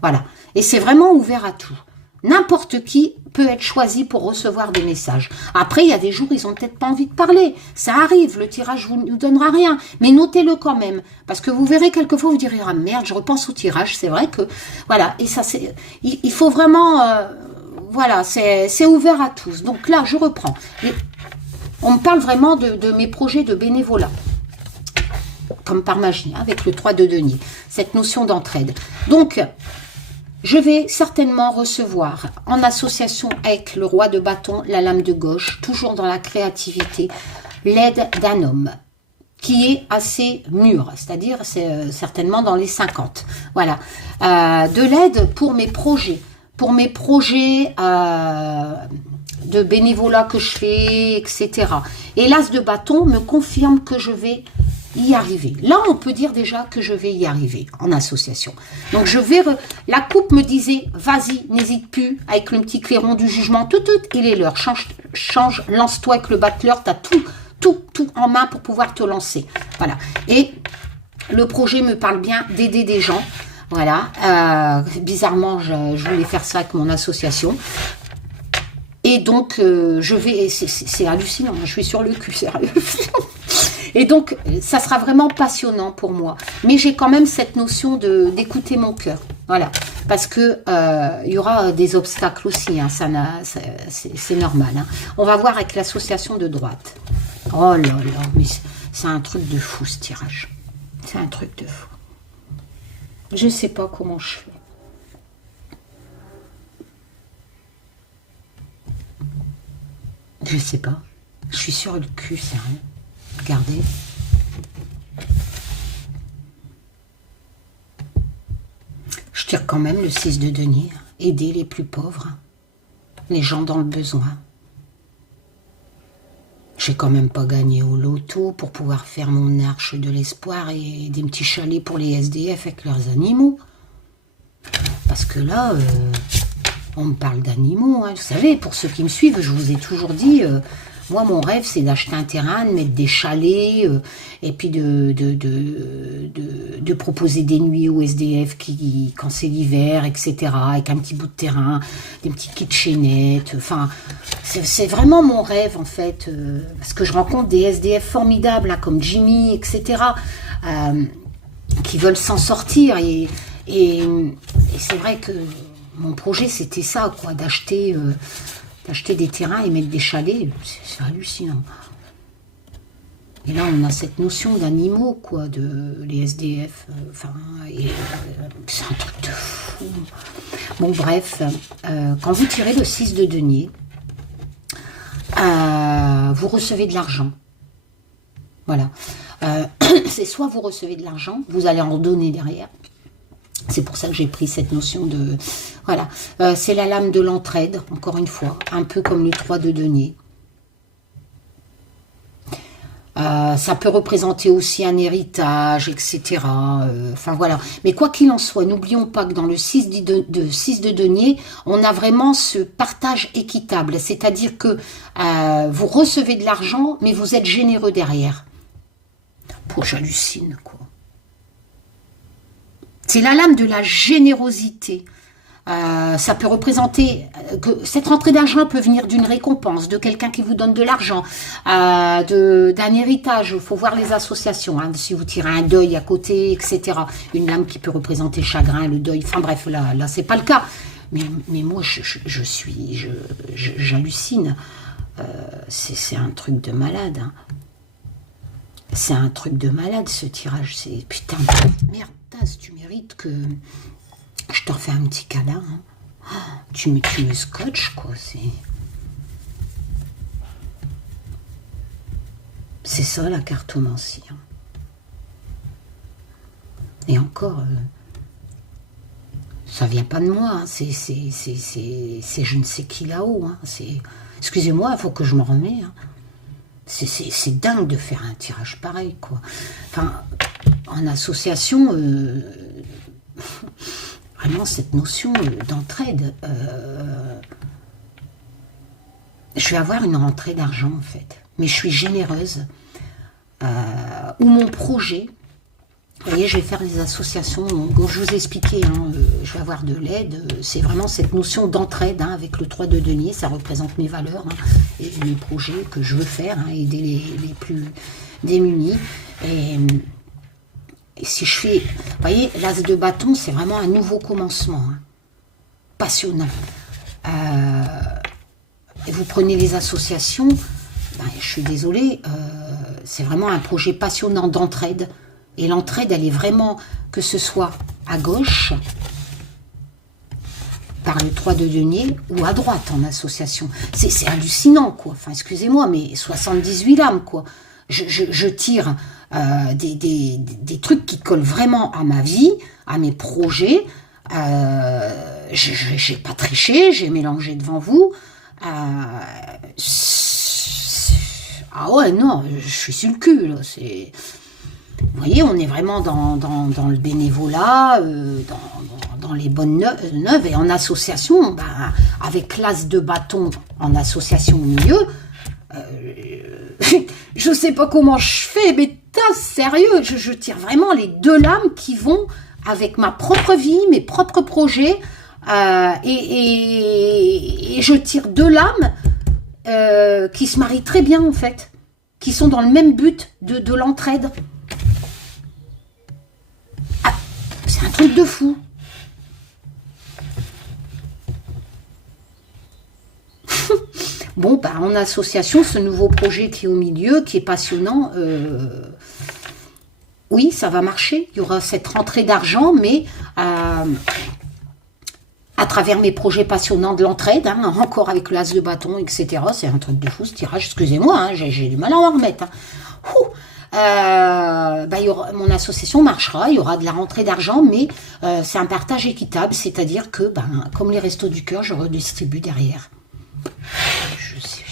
Voilà. Et c'est vraiment ouvert à tout. N'importe qui peut être choisi pour recevoir des messages. Après, il y a des jours, ils ont peut-être pas envie de parler. Ça arrive, le tirage ne vous donnera rien. Mais notez-le quand même. Parce que vous verrez quelquefois, vous direz, ah merde, je repense au tirage. C'est vrai que, voilà. Et ça, c'est, il faut vraiment, voilà, c'est ouvert à tous. Donc là, je reprends. On me parle vraiment de mes projets de bénévolat. Comme par magie, avec le 3 de denier. Cette notion d'entraide. Donc, je vais certainement recevoir, en association avec le roi de bâton, la lame de gauche, toujours dans la créativité, l'aide d'un homme qui est assez mûr, c'est-à-dire c'est certainement dans les 50. Voilà. De l'aide pour mes projets. Pour mes projets de bénévolat que je fais, etc. Et l'as de bâton me confirme que je vais y arriver. Là, on peut dire déjà que je vais y arriver en association. Donc, je vais... La coupe me disait, vas-y, n'hésite plus, avec le petit clairon du jugement, tout, il est l'heure. Change, lance-toi avec le battleur, tu as tout en main pour pouvoir te lancer. Voilà. Et le projet me parle bien d'aider des gens. Voilà. Bizarrement, je voulais faire ça avec mon association. Et donc, je vais... C'est hallucinant, je suis sur le cul, sérieux. Et donc, ça sera vraiment passionnant pour moi. Mais j'ai quand même cette notion d'écouter mon cœur. Voilà. Parce que y aura des obstacles aussi. Hein, c'est normal. Hein. On va voir avec l'association de droite. Oh là là, mais c'est un truc de fou ce tirage. C'est un truc de fou. Je ne sais pas comment je fais. Je sais pas. Je suis sur le cul, sérieux. Regardez. Je tire quand même le 6 de denier. Aider les plus pauvres. Les gens dans le besoin. J'ai quand même pas gagné au loto pour pouvoir faire mon arche de l'espoir et des petits chalets pour les SDF avec leurs animaux. Parce que là, on me parle d'animaux. Hein. Vous savez, pour ceux qui me suivent, je vous ai toujours dit... moi, mon rêve, c'est d'acheter un terrain, de mettre des chalets, et puis de proposer des nuits aux SDF quand c'est l'hiver, etc., avec un petit bout de terrain, des petites kitchenettes. Enfin, c'est vraiment mon rêve, en fait, parce que je rencontre des SDF formidables, là, comme Jimmy, etc., qui veulent s'en sortir. Et c'est vrai que mon projet, c'était ça, quoi, d'acheter des terrains et mettre des chalets. C'est hallucinant. Et là, on a cette notion d'animaux, quoi, de les SDF. C'est un truc de fou. Bon, bref, quand vous tirez le 6 de denier, vous recevez de l'argent. Voilà. C'est soit vous recevez de l'argent, vous allez en donner derrière. C'est pour ça que j'ai pris cette notion de... Voilà. C'est la lame de l'entraide, encore une fois, un peu comme le 3 de denier. Ça peut représenter aussi un héritage, etc. Enfin voilà. Mais quoi qu'il en soit, n'oublions pas que dans le 6 de denier, on a vraiment ce partage équitable. C'est-à-dire que vous recevez de l'argent, mais vous êtes généreux derrière. J'hallucine, quoi. C'est la lame de la générosité. Ça peut représenter que cette rentrée d'argent peut venir d'une récompense, de quelqu'un qui vous donne de l'argent, d'un héritage. Il faut voir les associations, hein, si vous tirez un deuil à côté, etc. Une lame qui peut représenter le chagrin, le deuil. Enfin bref, là c'est pas le cas. Mais moi, j'hallucine. C'est un truc de malade. Hein. C'est un truc de malade, ce tirage. C'est putain, merde, Taz, tu mérites que... Je te refais un petit câlin. Hein. Oh, tu me scotches, quoi. C'est ça, la cartomancie. Hein. Et encore, ça vient pas de moi. Hein. C'est je ne sais qui là-haut. Hein. Excusez-moi, il faut que je me remette. Hein. C'est dingue de faire un tirage pareil, quoi. Enfin, en association... Vraiment, cette notion d'entraide. Je vais avoir une rentrée d'argent, en fait. Mais je suis généreuse. Ou mon projet. Vous voyez, je vais faire des associations. Donc, je vous ai expliqué, hein, je vais avoir de l'aide. C'est vraiment cette notion d'entraide, hein, avec le 3 de denier. Ça représente mes valeurs, hein, et mes projets que je veux faire, hein, aider les plus démunis. Et si je fais, vous voyez, l'as de bâton, c'est vraiment un nouveau commencement, hein, passionnant. Et vous prenez les associations, ben, je suis désolée, c'est vraiment un projet passionnant d'entraide. Et l'entraide, elle est vraiment, que ce soit à gauche, par le 3 de denier, ou à droite en association. C'est hallucinant, quoi. Enfin, excusez-moi, mais 78 lames, quoi. Je tire des trucs qui collent vraiment à ma vie, à mes projets. J'ai pas triché, j'ai mélangé devant vous. Ah ouais, non, je suis sur le cul, là. Vous voyez, on est vraiment dans le bénévolat, dans les bonnes neuves, et en association, ben, avec l'as de bâton en association au milieu, je sais pas comment je fais, mais sérieux, je tire vraiment les deux lames qui vont avec ma propre vie, mes propres projets, et je tire deux lames qui se marient très bien, en fait, qui sont dans le même but de l'entraide. Ah, c'est un truc de fou. Bon, bah, en association, ce nouveau projet qui est au milieu, qui est passionnant, oui, ça va marcher. Il y aura cette rentrée d'argent, mais à travers mes projets passionnants de l'entraide, hein, encore avec l'as de bâton, etc. C'est un truc de fou, ce tirage. Excusez-moi, hein, j'ai du mal à en remettre. Hein. Bah, mon association marchera, il y aura de la rentrée d'argent, mais c'est un partage équitable, c'est-à-dire que, ben, comme les Restos du Cœur, je redistribue derrière. Je sais.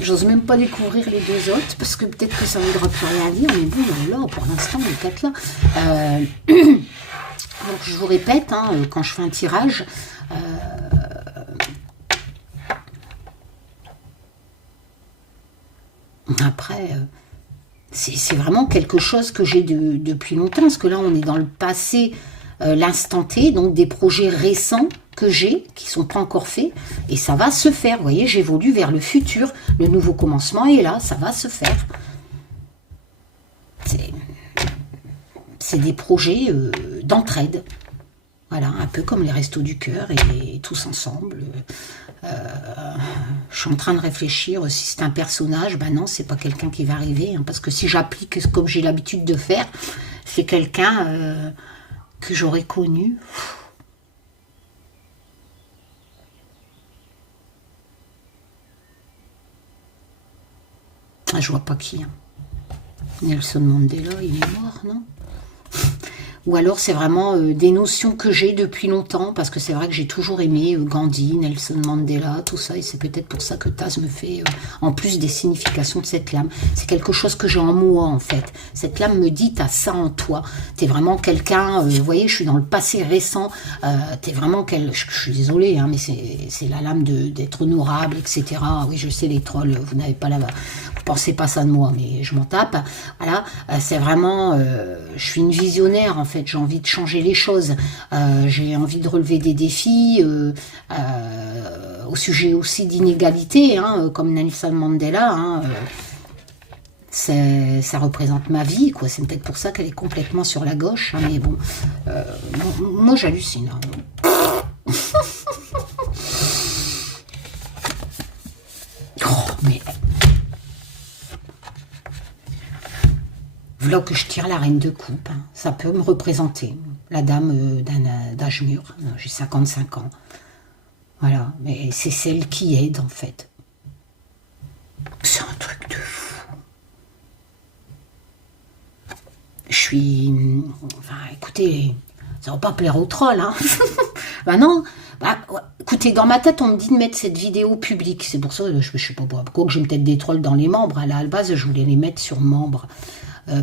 J'ose même pas découvrir les deux autres, parce que peut-être que ça ne voudra plus rien dire, mais bon, là, pour l'instant, les quatre là. Donc, je vous répète, hein, quand je fais un tirage, après, c'est vraiment quelque chose que j'ai depuis longtemps, parce que là, on est dans le passé l'instant T, donc des projets récents que j'ai, qui sont pas encore faits, et ça va se faire. Vous voyez, j'évolue vers le futur, le nouveau commencement est là, ça va se faire. C'est des projets d'entraide. Voilà, un peu comme les Restos du Cœur et tous ensemble. Je suis en train de réfléchir si c'est un personnage. Ben non, c'est pas quelqu'un qui va arriver. Hein, parce que si j'applique comme j'ai l'habitude de faire, c'est quelqu'un que j'aurais connu. Ah, je vois pas qui. Hein. Nelson Mandela, il est mort, non? Ou alors c'est vraiment des notions que j'ai depuis longtemps, parce que c'est vrai que j'ai toujours aimé Gandhi, Nelson Mandela, tout ça, et c'est peut-être pour ça que Taz me fait, en plus des significations de cette lame, c'est quelque chose que j'ai en moi en fait. Cette lame me dit, t'as ça en toi, t'es vraiment quelqu'un, vous voyez, je suis dans le passé récent, t'es vraiment je suis désolée, hein, mais c'est la lame d'être honorable, etc. Oui, je sais les trolls, vous n'avez pas la... Vous pensez pas ça de moi, mais je m'en tape. Voilà, c'est vraiment... je suis une visionnaire en fait, j'ai envie de changer les choses, j'ai envie de relever des défis au sujet aussi d'inégalité, hein, comme Nelson Mandela, hein, ça représente ma vie, quoi. C'est peut-être pour ça qu'elle est complètement sur la gauche, hein, mais bon, moi j'hallucine. Hein. Oh, mais... Voilà que je tire la reine de coupe, hein. Ça peut me représenter, la dame d'âge mûr, j'ai 55 ans. Voilà, mais c'est celle qui aide en fait. C'est un truc de fou. Je suis... Enfin, écoutez, ça va pas plaire aux trolls, hein. Bah non, bah, écoutez, dans ma tête, on me dit de mettre cette vidéo publique. C'est pour ça que je sais pas pourquoi que j'ai peut-être des trolls dans les membres. À la base, je voulais les mettre sur membres.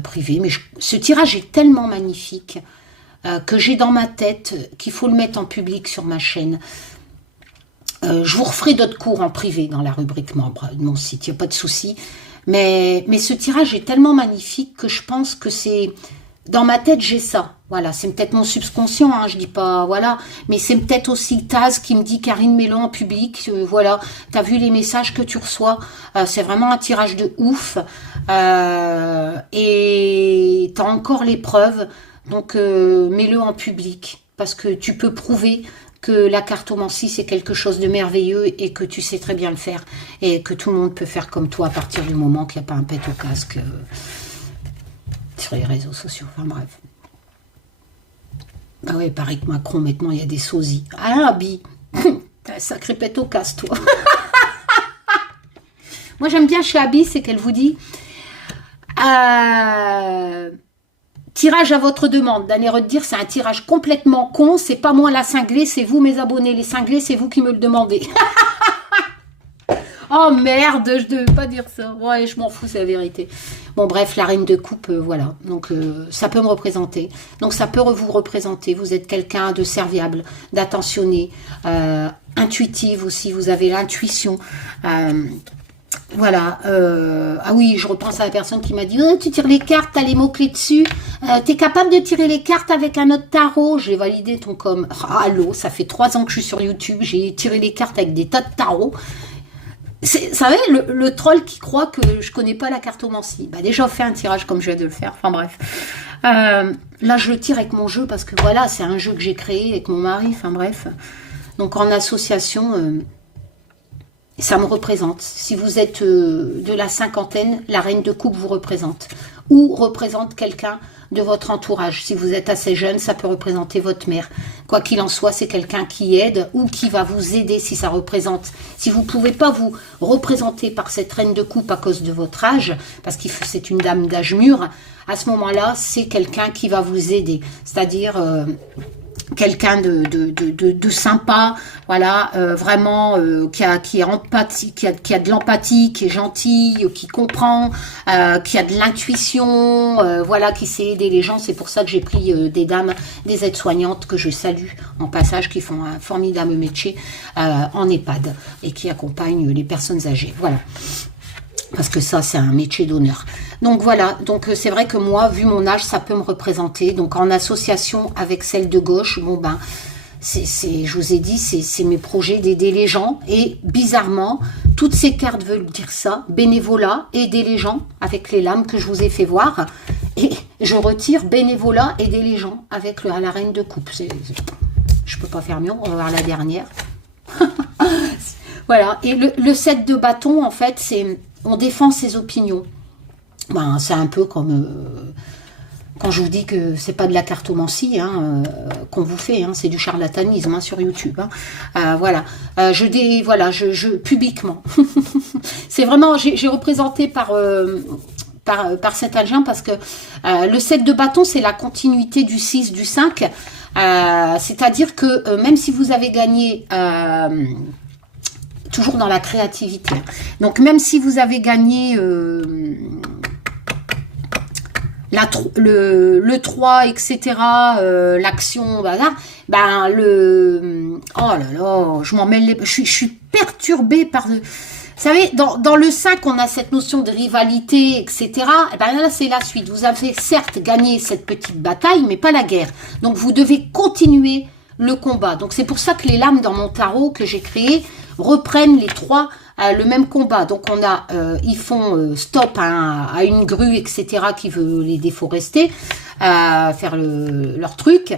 Privé, mais ce tirage est tellement magnifique que j'ai dans ma tête qu'il faut le mettre en public sur ma chaîne. Je vous referai d'autres cours en privé dans la rubrique membre de mon site, il n'y a pas de souci. Mais ce tirage est tellement magnifique que je pense que c'est... Dans ma tête, j'ai ça. Voilà, c'est peut-être mon subconscient, hein, je dis pas, voilà. Mais c'est peut-être aussi Taz qui me dit, Karine, mets-le en public, voilà. T'as vu les messages que tu reçois, c'est vraiment un tirage de ouf. Et t'as encore les preuves, donc mets-le en public. Parce que tu peux prouver que la cartomancie, c'est quelque chose de merveilleux et que tu sais très bien le faire. Et que tout le monde peut faire comme toi à partir du moment qu'il n'y a pas un pet au casque sur les réseaux sociaux. Enfin bref. Ah ouais, pareil que Macron, maintenant, il y a des sosies. Ah, Bi, t'as un sacré pet au casse, toi. Moi, j'aime bien chez Abby, c'est qu'elle vous dit tirage à votre demande. D'ailleurs, de dire, c'est un tirage complètement con, c'est pas moi la cinglée, c'est vous, mes abonnés. Les cinglés, c'est vous qui me le demandez. Oh merde, je devais pas dire ça. Ouais, je m'en fous, c'est la vérité. Bon, bref, la reine de coupe, voilà. Donc, ça peut me représenter. Donc, ça peut vous représenter. Vous êtes quelqu'un de serviable, d'attentionné, intuitive aussi. Vous avez l'intuition. Voilà. Ah oui, je repense à la personne qui m'a dit oh, tu tires les cartes, t'as les mots-clés dessus. T'es capable de tirer les cartes avec un autre tarot. J'ai validé ton com. Ah, allô, ça fait 3 ans que je suis sur YouTube. J'ai tiré les cartes avec des tas de tarots. Vous savez, le troll qui croit que je connais pas la cartomancie. Bah déjà, fait un tirage comme je viens de le faire. Enfin bref. Là, je le tire avec mon jeu parce que voilà, c'est un jeu que j'ai créé avec mon mari. Enfin bref. Donc en association, ça me représente. Si vous êtes de la cinquantaine, la reine de coupe vous représente. Ou représente quelqu'un de votre entourage. Si vous êtes assez jeune, ça peut représenter votre mère. Quoi qu'il en soit, c'est quelqu'un qui aide ou qui va vous aider si ça représente. Si vous ne pouvez pas vous représenter par cette reine de coupe à cause de votre âge, parce que c'est une dame d'âge mûr, à ce moment-là, c'est quelqu'un qui va vous aider. C'est-à-dire... quelqu'un de sympa, voilà, vraiment qui est empathique, qui a de l'empathie, qui est gentil, qui comprend, qui a de l'intuition, voilà, qui sait aider les gens. C'est pour ça que j'ai pris des dames, des aides-soignantes que je salue en passage, qui font un formidable métier en EHPAD et qui accompagnent les personnes âgées. Voilà. Parce que ça, c'est un métier d'honneur. Donc voilà, donc c'est vrai que moi, vu mon âge, ça peut me représenter. Donc en association avec celle de gauche, bon ben, je vous ai dit, c'est mes projets d'aider les gens. Et bizarrement, toutes ces cartes veulent dire ça, bénévolat, aider les gens, avec les lames que je vous ai fait voir. Et je retire bénévolat, aider les gens, avec la reine de coupe. Je peux pas faire mieux, on va voir la dernière. Voilà, et le 7 de bâton, en fait, c'est... On défend ses opinions. Ben, c'est un peu comme quand je vous dis que c'est pas de la cartomancie qu'on vous fait, c'est du charlatanisme sur YouTube. Voilà, publiquement. C'est vraiment, j'ai représenté par cet indien parce que le 7 de bâton, c'est la continuité du 6, du 5. C'est-à-dire que même si vous avez gagné... toujours dans la créativité. Donc, même si vous avez gagné le 3, etc., l'action, voilà, ben, oh là là, je m'en mêle, je suis perturbée par... Vous savez, dans le 5, on a cette notion de rivalité, etc. Et ben là, c'est la suite. Vous avez certes gagné cette petite bataille, mais pas la guerre. Donc, vous devez continuer le combat. Donc, c'est pour ça que les lames dans mon tarot que j'ai créé reprennent les trois le même combat. Donc on a, ils font stop à une grue, etc. qui veut les déforester, faire leur truc.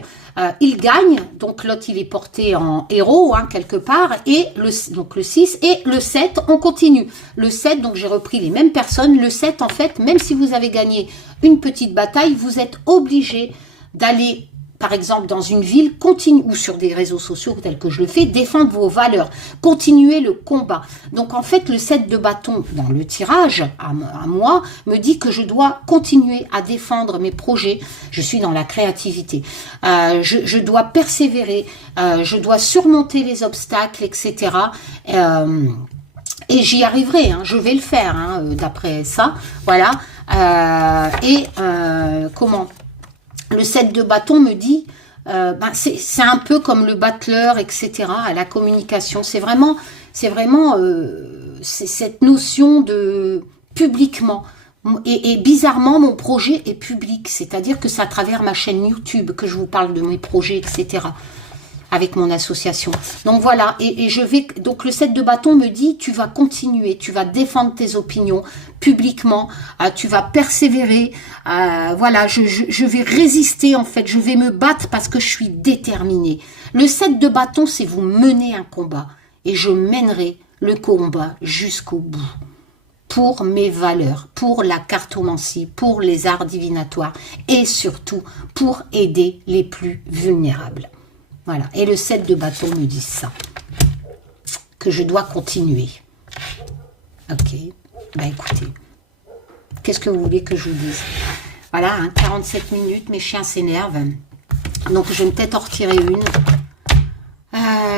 Ils gagnent, donc l'autre il est porté en héros quelque part, et donc le 6 et le 7, on continue. Le 7, donc j'ai repris les mêmes personnes. Le 7, en fait, même si vous avez gagné une petite bataille, vous êtes obligé d'aller, par exemple, dans une ville, ou sur des réseaux sociaux tels que je le fais, défendre vos valeurs, continuer le combat. Donc, en fait, le 7 de bâton dans le tirage, à moi, me dit que je dois continuer à défendre mes projets. Je suis dans la créativité. Je dois persévérer, je dois surmonter les obstacles, etc. Et j'y arriverai, je vais le faire, d'après ça. Voilà. Comment ? Le 7 de bâton me dit, c'est un peu comme le battleur, etc., à la communication. C'est vraiment cette notion de publiquement. Et bizarrement, mon projet est public, c'est-à-dire que c'est à travers ma chaîne YouTube que je vous parle de mes projets, etc., avec mon association. Donc voilà, et donc le 7 de bâton me dit, tu vas continuer, tu vas défendre tes opinions publiquement, tu vas persévérer, voilà, je vais résister en fait, je vais me battre parce que je suis déterminée. Le 7 de bâton, c'est vous mener un combat, et je mènerai le combat jusqu'au bout. Pour mes valeurs, pour la cartomancie, pour les arts divinatoires, et surtout pour aider les plus vulnérables. Voilà, et le 7 de bâton me dit ça, que je dois continuer. Ok, bah écoutez, qu'est-ce que vous voulez que je vous dise? Voilà, 47 minutes, mes chiens s'énervent. Donc je vais peut-être en retirer une.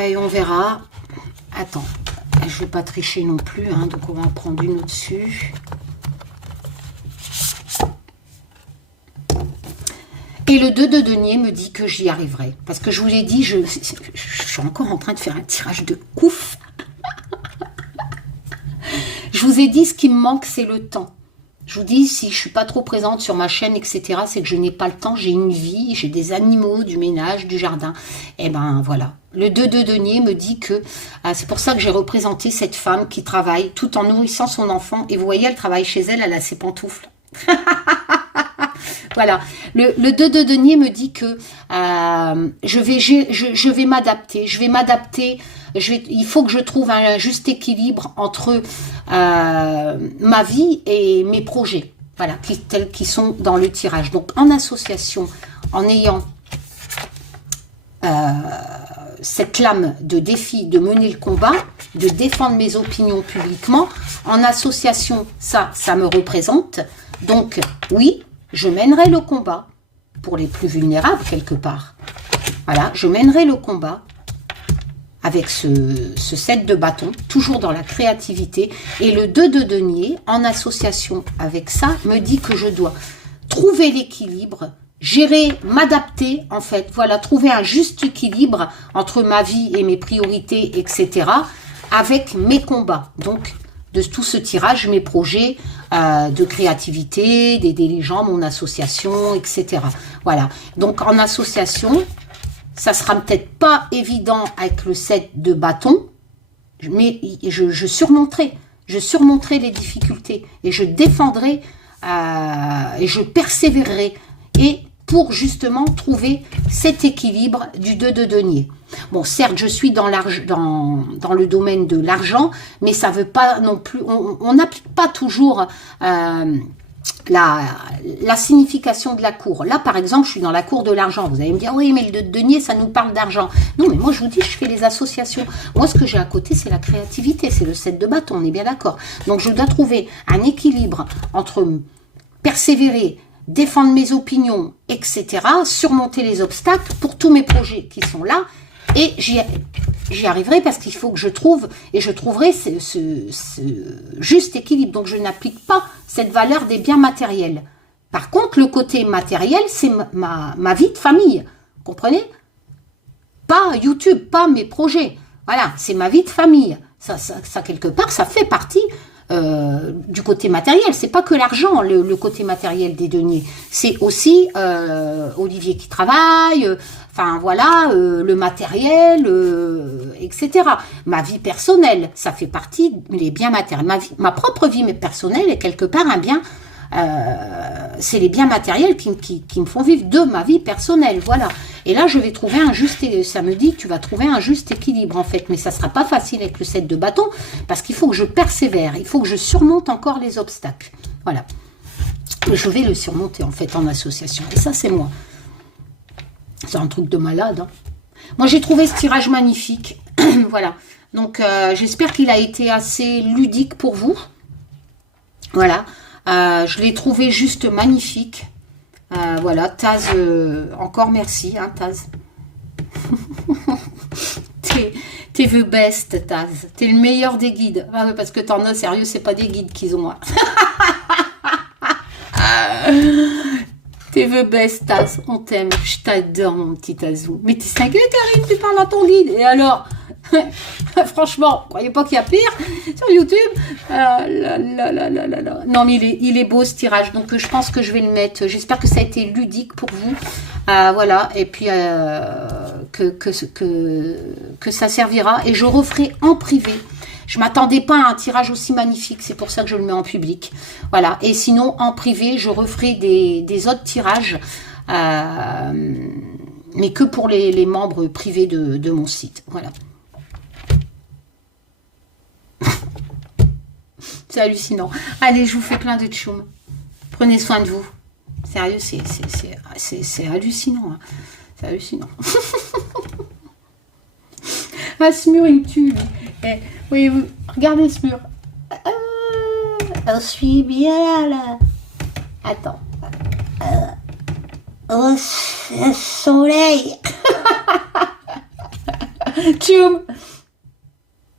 Et on verra. Attends, je ne vais pas tricher non plus, donc on va en prendre une au-dessus. Et le 2 de denier me dit que j'y arriverai. Parce que je vous l'ai dit, je suis encore en train de faire un tirage de couf. Je vous ai dit, ce qui me manque, c'est le temps. Je vous dis, si je ne suis pas trop présente sur ma chaîne, etc., c'est que je n'ai pas le temps. J'ai une vie, j'ai des animaux, du ménage, du jardin. Et ben voilà. Le 2 de denier me dit que c'est pour ça que j'ai représenté cette femme qui travaille tout en nourrissant son enfant. Et vous voyez, elle travaille chez elle, elle a ses pantoufles. Voilà, le 2 de denier me dit que je vais m'adapter, il faut que je trouve un juste équilibre entre ma vie et mes projets, voilà, tels qu'ils sont dans le tirage. Donc en association, en ayant cette lame de défi de mener le combat, de défendre mes opinions publiquement, en association, ça me représente. Donc oui, je mènerai le combat pour les plus vulnérables quelque part. Voilà, je mènerai le combat avec ce 7 de bâton, toujours dans la créativité. Et le 2 de denier, en association avec ça, me dit que je dois trouver l'équilibre, gérer, m'adapter en fait. Voilà, trouver un juste équilibre entre ma vie et mes priorités, etc. avec mes combats. Donc, de tout ce tirage, mes projets de créativité, d'aider les gens, mon association, etc. Voilà. Donc en association, ça sera peut-être pas évident avec le 7 de bâton, mais je surmonterai les difficultés et je défendrai et je persévérerai et pour justement trouver cet équilibre du 2 de denier. Bon, certes, je suis dans le domaine de l'argent, mais ça veut pas non plus, on n'applique pas toujours la signification de la cour. Là, par exemple, je suis dans la cour de l'argent. Vous allez me dire, oui, mais le 2 de denier, ça nous parle d'argent. Non, mais moi, je vous dis, je fais les associations. Moi, ce que j'ai à côté, c'est la créativité, c'est le 7 de bâton, on est bien d'accord. Donc, je dois trouver un équilibre entre persévérer, défendre mes opinions, etc., surmonter les obstacles pour tous mes projets qui sont là, et j'y arriverai parce qu'il faut que je trouve, et je trouverai ce juste équilibre. Donc, je n'applique pas cette valeur des biens matériels. Par contre, le côté matériel, c'est ma vie de famille, vous comprenez? Pas YouTube, pas mes projets. Voilà, c'est ma vie de famille. Ça quelque part, ça fait partie du côté matériel. C'est pas que l'argent, le côté matériel des deniers. C'est aussi Olivier qui travaille, enfin voilà, le matériel, etc. Ma vie personnelle, ça fait partie des biens matériels. Ma propre vie personnelle est quelque part un bien. C'est les biens matériels qui me font vivre de ma vie personnelle, voilà. Et là, je vais trouver un juste, ça me dit, tu vas trouver un juste équilibre, en fait. Mais ça sera pas facile avec le 7 de bâton, parce qu'il faut que je persévère, il faut que je surmonte encore les obstacles. Voilà. Je vais le surmonter, en fait, en association. Et ça, c'est moi. C'est un truc de malade, hein. Moi, j'ai trouvé ce tirage magnifique. Voilà. Donc, j'espère qu'il a été assez ludique pour vous. Voilà. Je l'ai trouvé juste magnifique. Voilà, Taz, encore merci, hein, Taz. T'es the best, Taz. T'es le meilleur des guides. Ah, parce que t'en as, sérieux, c'est pas des guides qu'ils ont. Hein. T'es the best, Taz. On t'aime. Je t'adore, mon petit Tazou. Mais t'es cinglé, Karine, tu parles à ton guide. Et alors franchement, croyez pas qu'il y a pire sur YouTube. Non, mais il est beau ce tirage, donc je pense que je vais le mettre. J'espère que ça a été ludique pour vous. Voilà, et puis que ça servira. Et je referai en privé. Je m'attendais pas à un tirage aussi magnifique, c'est pour ça que je le mets en public. Voilà, et sinon en privé, je referai des autres tirages, mais que pour les membres privés de mon site. Voilà. C'est hallucinant. Allez, je vous fais plein de tchoum. Prenez soin de vous. Sérieux, c'est hallucinant. Hein. C'est hallucinant. Ah, ce mur, il me tue. Eh, oui, regardez ce mur. Je suis bien là. Attends. Au soleil. Tchoum.